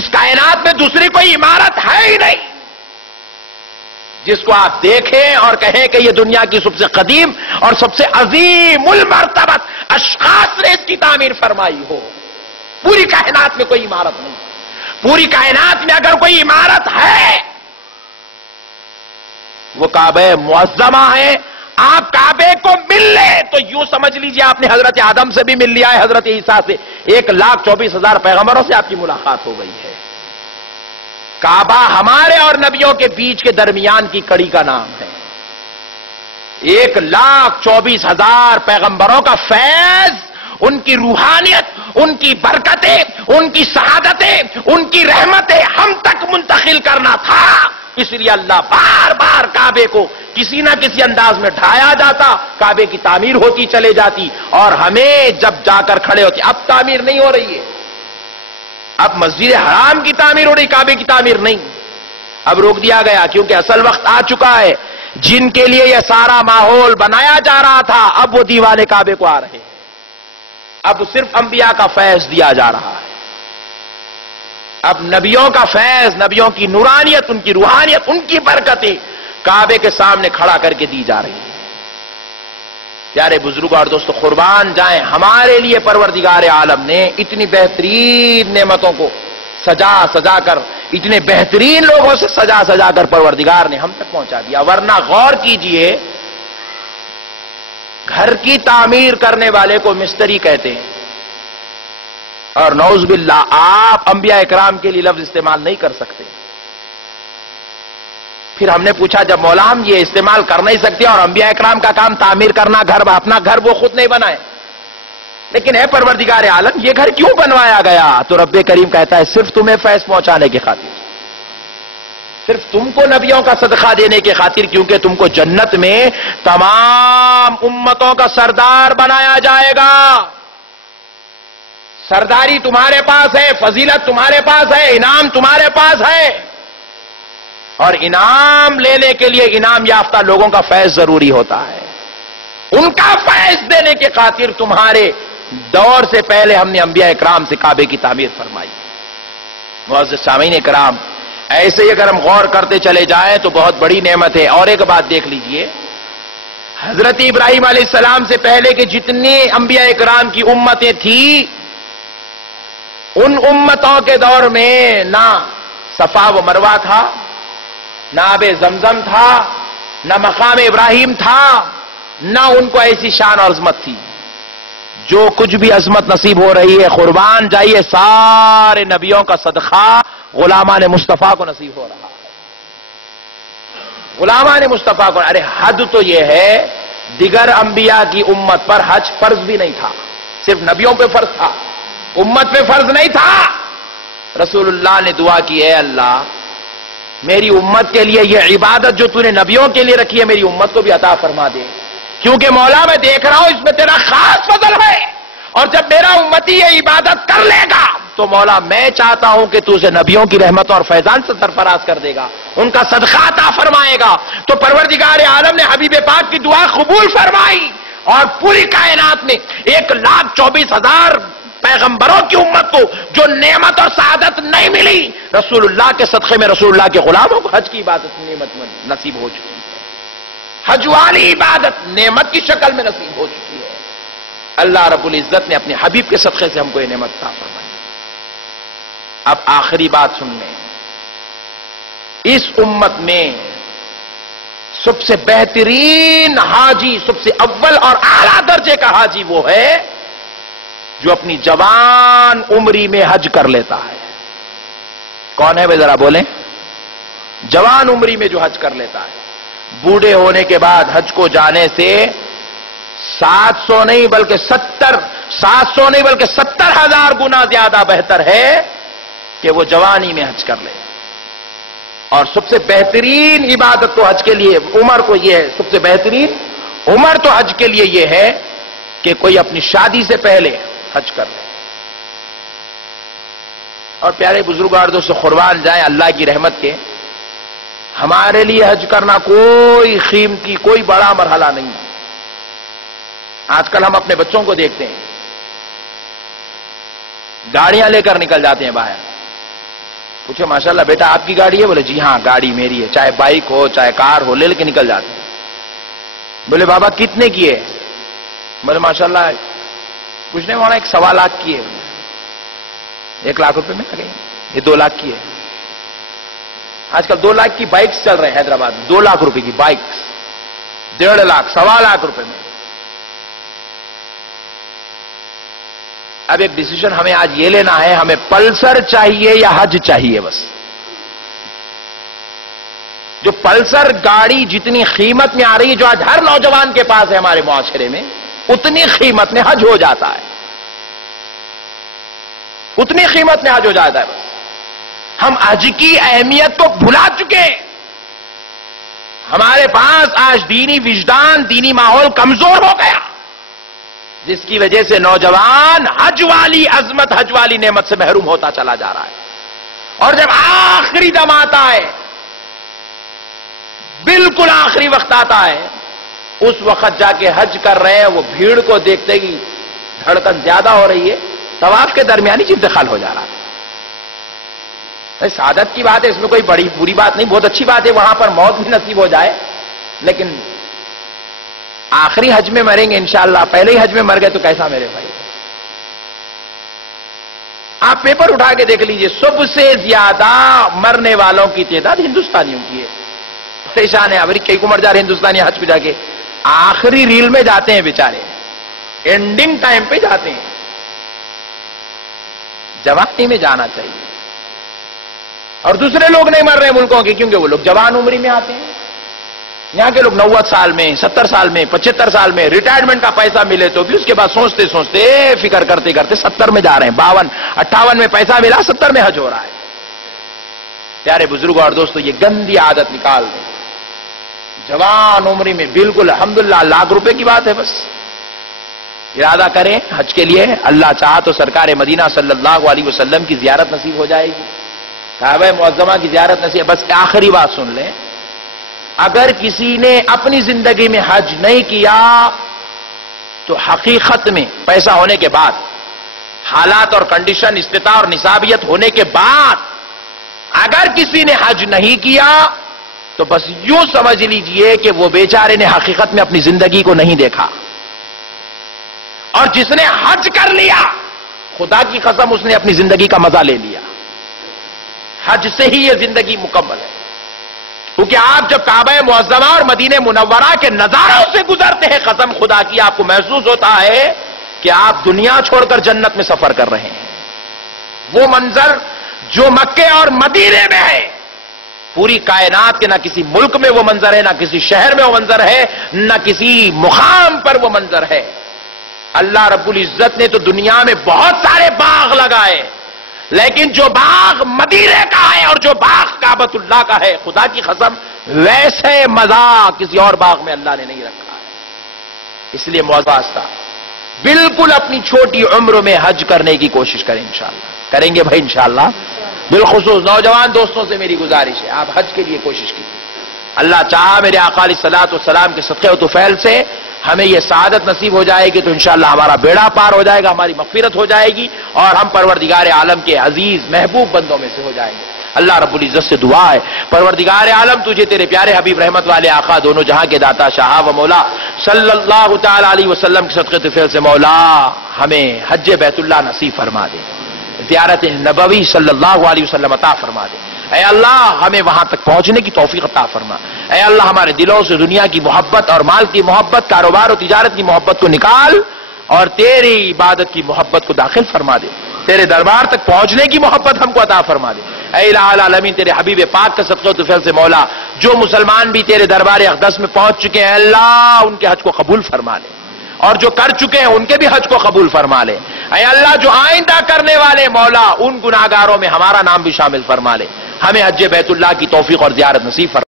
اس کائنات میں دوسری کوئی عمارت ہے ہی نہیں جس کو آپ دیکھیں اور کہیں کہ یہ دنیا کی سب سے قدیم اور سب سے عظیم المرتبت اشخاص نے اس کی تعمیر فرمائی ہو. پوری کائنات میں کوئی عمارت نہیں. پوری کائنات میں اگر کوئی عمارت ہے وہ کعبہ معظمہ ہے. آپ کعبے کو مل لیں تو یوں سمجھ لیجئے آپ نے حضرت آدم سے بھی مل لیا ہے, حضرت عیسیٰ سے, 1,24,000 پیغمبروں سے آپ کی ملاقات ہو گئی ہے. کعبہ ہمارے اور نبیوں کے بیچ کے درمیان کی کڑی کا نام ہے. 1,24,000 پیغمبروں کا فیض, ان کی روحانیت, ان کی برکتیں, ان کی سعادتیں, ان کی رحمتیں ہم تک منتقل کرنا تھا. اس لیے اللہ بار بار کعبے کو کسی نہ کسی انداز میں ڈھایا جاتا, کعبے کی تعمیر ہوتی چلے جاتی اور ہمیں جب جا کر کھڑے ہوتے. اب تعمیر نہیں ہو رہی ہے, اب مسجد حرام کی تعمیر ہو رہی, کعبے کی تعمیر نہیں. اب روک دیا گیا کیونکہ اصل وقت آ چکا ہے. جن کے لیے یہ سارا ماحول بنایا جا رہا تھا اب وہ دیوانے کعبے کو آ رہے ہیں. اب صرف انبیاء کا فیض دیا جا رہا ہے. اب نبیوں کا فیض, نبیوں کی نورانیت, ان کی روحانیت, ان کی برکتیں کعبے کے سامنے کھڑا کر کے دی جا رہی ہیں. پیارے بزرگ اور دوستو, قربان جائیں, ہمارے لیے پروردگار عالم نے اتنی بہترین نعمتوں کو سجا سجا کر, اتنے بہترین لوگوں سے سجا سجا کر پروردگار نے ہم تک پہنچا دیا. ورنہ غور کیجئے, گھر کی تعمیر کرنے والے کو مستری کہتے ہیں اور نعوذ باللہ آپ انبیاء اکرام کے لیے لفظ استعمال نہیں کر سکتے. پھر ہم نے پوچھا جب مولا ہم یہ استعمال کر نہیں سکتے اور انبیاء اکرام کا کام تعمیر کرنا, گھر اپنا گھر وہ خود نہیں بنائے, لیکن اے پروردگار عالم یہ گھر کیوں بنوایا گیا؟ تو رب کریم کہتا ہے صرف تمہیں فیض پہنچانے کی خاطر, صرف تم کو نبیوں کا صدقہ دینے کی خاطر, کیونکہ تم کو جنت میں تمام امتوں کا سردار بنایا جائے گا. سرداری تمہارے پاس ہے, فضیلت تمہارے پاس ہے, انعام تمہارے پاس ہے, اور انعام لینے کے لیے انعام یافتہ لوگوں کا فیض ضروری ہوتا ہے. ان کا فیض دینے کی خاطر تمہارے دور سے پہلے ہم نے انبیاء اکرام سے کعبے کی تعمیر فرمائی. معزز سامعین اکرام, ایسے ہی اگر ہم غور کرتے چلے جائیں تو بہت بڑی نعمت ہے. اور ایک بات دیکھ لیجئے, حضرت ابراہیم علیہ السلام سے پہلے کے جتنے انبیاء اکرام کی امتیں تھیں, ان امتوں کے دور میں نہ صفا و مروہ تھا, نہ آب زمزم تھا, نہ مقام ابراہیم تھا, نہ ان کو ایسی شان اور عظمت تھی. جو کچھ بھی عظمت نصیب ہو رہی ہے, قربان جائیے, سارے نبیوں کا صدقہ غلامان مصطفیٰ کو نصیب ہو رہا ہے. غلامان مصطفیٰ کو. ارے حد تو یہ ہے, دیگر انبیاء کی امت پر حج فرض بھی نہیں تھا, صرف نبیوں پہ فرض تھا, امت پہ فرض نہیں تھا. رسول اللہ نے دعا کی, اے اللہ میری امت کے لیے یہ عبادت جو تو نے نبیوں کے لیے رکھی ہے میری امت کو بھی عطا فرما دے, کیونکہ مولا میں دیکھ رہا ہوں اس میں تیرا خاص فضل ہے, اور جب میرا امتی یہ عبادت کر لے گا تو مولا میں چاہتا ہوں کہ تو اسے نبیوں کی رحمت اور فیضان سے سرفراز کر دے گا, ان کا صدقہ عطا فرمائے گا. تو پروردگار عالم نے حبیب پاک کی دعا قبول فرمائی, اور پوری کائنات میں 1,24,000 پیغمبروں کی امت کو جو نعمت اور سعادت نہیں ملی, رسول اللہ کے صدقے میں رسول اللہ کے غلاموں کو حج کی عبادت نعمت نصیب ہو چکی ہے. حج والی عبادت نعمت کی شکل میں نصیب ہو چکی ہے. اللہ رب العزت نے اپنے حبیب کے صدقے سے ہم کو یہ نعمت عطا فرمائی. اب آخری بات سن لیں, اس امت میں سب سے بہترین حاجی, سب سے اول اور اعلیٰ درجے کا حاجی وہ ہے جو اپنی جوان عمری میں حج کر لیتا ہے. کون ہے بھائی ذرا بولیں؟ جوان عمری میں جو حج کر لیتا ہے. بوڑھے ہونے کے بعد حج کو جانے سے 700 نہیں بلکہ 70,000 گنا زیادہ بہتر ہے کہ وہ جوانی میں حج کر لے. اور سب سے بہترین عبادت تو حج کے لیے عمر کو یہ ہے, سب سے بہترین عمر تو حج کے لیے یہ ہے کہ کوئی اپنی شادی سے پہلے حج کر لے. اور پیارے بزرگوں دوستو قربان جائیں, اللہ کی رحمت کے ہمارے لیے حج کرنا کوئی قیمتی, کوئی بڑا مرحلہ نہیں ہے. آج کل ہم اپنے بچوں کو دیکھتے ہیں, گاڑیاں لے کر نکل جاتے ہیں باہر, پوچھے ماشاءاللہ بیٹا آپ کی گاڑی ہے؟ بولے جی ہاں گاڑی میری ہے، چاہے بائک ہو چاہے کار ہو لے کے نکل جاتے ہیں۔ بولے بابا کتنے کی ہے؟ بولے ماشاءاللہ کچھ نہیں ہونا، 1.25 لاکھ کی ہے۔ 1 لاکھ روپے میں آ گئی، یہ 2 لاکھ کی ہے۔ آج کل 2 لاکھ کی بائکس چل رہے ہیں حیدرآباد میں، 2 لاکھ روپے کی بائکس، 1.5 لاکھ 1.25 لاکھ روپے میں۔ اب ایک ڈیسیژن ہمیں آج یہ لینا ہے، ہمیں پلسر چاہیے یا حج چاہیے؟ بس جو پلسر گاڑی جتنی قیمت میں آ رہی ہے، جو آج ہر نوجوان کے پاس ہے ہمارے معاشرے میں، اتنی قیمت میں حج ہو جاتا ہے، اتنی قیمت میں حج ہو جاتا ہے۔ بس ہم حج کی اہمیت کو بھلا چکے، ہمارے پاس آج دینی وجدان، دینی ماحول کمزور ہو گیا، جس کی وجہ سے نوجوان حج والی عظمت، حج والی نعمت سے محروم ہوتا چلا جا رہا ہے۔ اور جب آخری دم آتا ہے، بالکل آخری وقت آتا ہے، اس وقت جا کے حج کر رہے ہیں، وہ بھیڑ کو دیکھتے ہی دھڑکن زیادہ ہو رہی ہے، طواف کے درمیانی انتقال ہو جا رہا ہے۔ سعادت کی بات ہے، اس میں کوئی بڑی بری بات نہیں، بہت اچھی بات ہے، وہاں پر موت بھی نصیب ہو جائے، لیکن آخری حج میں مریں گے انشاءاللہ، پہلے ہی حج میں مر گئے تو کیسا میرے بھائی؟ آپ پیپر اٹھا کے دیکھ لیجئے، سب سے زیادہ مرنے والوں کی تعداد ہندوستانیوں کی ہے۔ پریشان ہے، امریکہ کو مر جا رہے ہندوستانی حج پہ جا کے، آخری ریل میں جاتے ہیں بیچارے، اینڈنگ ٹائم پہ جاتے ہیں۔ جوانی میں جانا چاہیے، اور دوسرے لوگ نہیں مر رہے ملکوں کے، کیونکہ وہ لوگ جوان عمری میں آتے ہیں۔ یہاں کے لوگ 90 سال میں، 70 سال میں، 75 سال میں ریٹائرمنٹ کا پیسہ ملے تو بھی اس کے بعد سوچتے سوچتے فکر کرتے کرتے 70 میں جا رہے ہیں، 52 58 میں پیسہ ملا، 70 میں حج ہو رہا ہے۔ پیارے بزرگوں اور دوستو، یہ گندی عادت نکال دیں، جوان عمری میں بالکل الحمدللہ لاکھ روپے کی بات ہے، بس ارادہ کریں حج کے لیے، اللہ چاہا تو سرکار مدینہ صلی اللہ علیہ وسلم کی زیارت نصیب ہو جائے گی، کعبہ معظمہ کی زیارت نصیب۔ بس آخری بات سن لیں، اگر کسی نے اپنی زندگی میں حج نہیں کیا تو حقیقت میں پیسہ ہونے کے بعد، حالات اور کنڈیشن، استطاعت اور نصابیت ہونے کے بعد اگر کسی نے حج نہیں کیا تو بس یوں سمجھ لیجئے کہ وہ بیچارے نے حقیقت میں اپنی زندگی کو نہیں دیکھا، اور جس نے حج کر لیا خدا کی قسم اس نے اپنی زندگی کا مزہ لے لیا۔ حج سے ہی یہ زندگی مکمل ہے، کیونکہ آپ جب کعبہ معظمہ اور مدینہ منورہ کے نظاروں سے گزرتے ہیں، قسم خدا کی آپ کو محسوس ہوتا ہے کہ آپ دنیا چھوڑ کر جنت میں سفر کر رہے ہیں۔ وہ منظر جو مکے اور مدینے میں ہے، پوری کائنات کے نہ کسی ملک میں وہ منظر ہے، نہ کسی شہر میں وہ منظر ہے، نہ کسی مقام پر وہ منظر ہے۔ اللہ رب العزت نے تو دنیا میں بہت سارے باغ لگائے، لیکن جو باغ مدینے کا ہے اور جو باغ کعبۃ اللہ کا ہے، خدا کی قسم ویسے مزہ کسی اور باغ میں اللہ نے نہیں رکھا ہے۔ اس لیے واسطہ بالکل اپنی چھوٹی عمر میں حج کرنے کی کوشش کریں، انشاءاللہ کریں گے بھائی انشاءاللہ۔ بالخصوص نوجوان دوستوں سے میری گزارش ہے، آپ حج کے لیے کوشش کیجیے، اللہ چاہا میرے آقا علیہ الصلوۃ والسلام کے صدقے و طفیل سے ہمیں یہ سعادت نصیب ہو جائے گی تو انشاءاللہ ہمارا بیڑا پار ہو جائے گا، ہماری مغفرت ہو جائے گی، اور ہم پروردگار عالم کے عزیز محبوب بندوں میں سے ہو جائیں گے۔ اللہ رب العزت سے دعا ہے، پروردگار عالم تجھے تیرے پیارے حبیب رحمت والے آقا دونوں جہاں کے داتا شاہ و مولا صلی اللہ تعالی علیہ وسلم کے صدقے طفیل سے مولا ہمیں حج بیت اللہ نصیب فرما دے، زیارت نبوی صلی اللہ علیہ وسلم عطا فرما دے۔ اے اللہ ہمیں وہاں تک پہنچنے کی توفیق عطا فرما۔ اے اللہ ہمارے دلوں سے دنیا کی محبت اور مال کی محبت، کاروبار و تجارت کی محبت کو نکال اور تیری عبادت کی محبت کو داخل فرما دے، تیرے دربار تک پہنچنے کی محبت ہم کو عطا فرما دے۔ اے الہ العالمین تیرے حبیب پاک کا صدقہ و طفیل سے مولا جو مسلمان بھی تیرے دربار اقدس میں پہنچ چکے ہیں، اللہ ان کے حج کو قبول فرما لے، اور جو کر چکے ہیں ان کے بھی حج کو قبول فرما لے۔ اے اللہ جو آئندہ کرنے والے مولا ان گناہگاروں میں ہمارا نام بھی شامل فرما لے، ہمیں حج بیت اللہ کی توفیق اور زیارت نصیب فرما